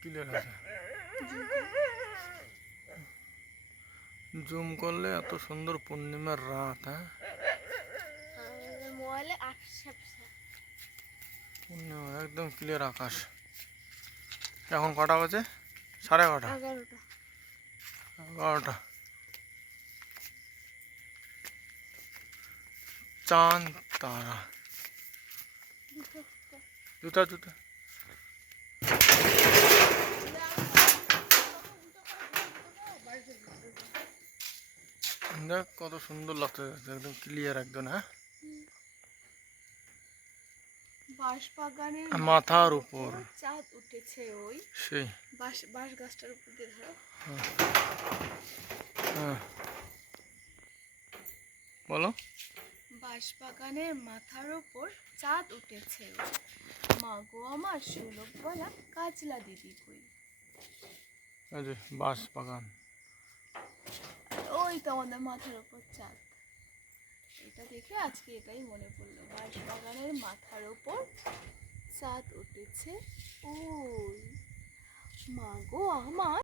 Clear আছে। Zoom করলে এত সুন্দর পূর্ণিমার রাত হ্যাঁ? পূর্ণিমা একদম ক্লিয়ার আকাশ। এখন কটা বাজে? সাড়ে এগারোটা এগারোটা। এগারোটা। চাঁদ তারা। জুতা জুতা। দেখ কত সুন্দর লাগছে একদম ক্লিয়ার একদম হ্যাঁ? বাঁশ বাগানের মাথার উপর। চাঁদ উঠেছে ওই। সেই। বাঁশ বাঁশ গাছটার উপর দিয়ে ধরো। হ্যাঁ। বলো। বাঁশ বাগানের মাথার উপর চাঁদ উঠেছে মা গো আমার সুলভ বলা কাজলা দিদি কই। বাঁশ বাগান আমাদের মাথার উপর চাঁদ এটা দেখে আজকে এটাই মনে পড়ল। বাঁশ বাগানের মাথার উপর চাঁদ উঠেছে। ও মাগো আমার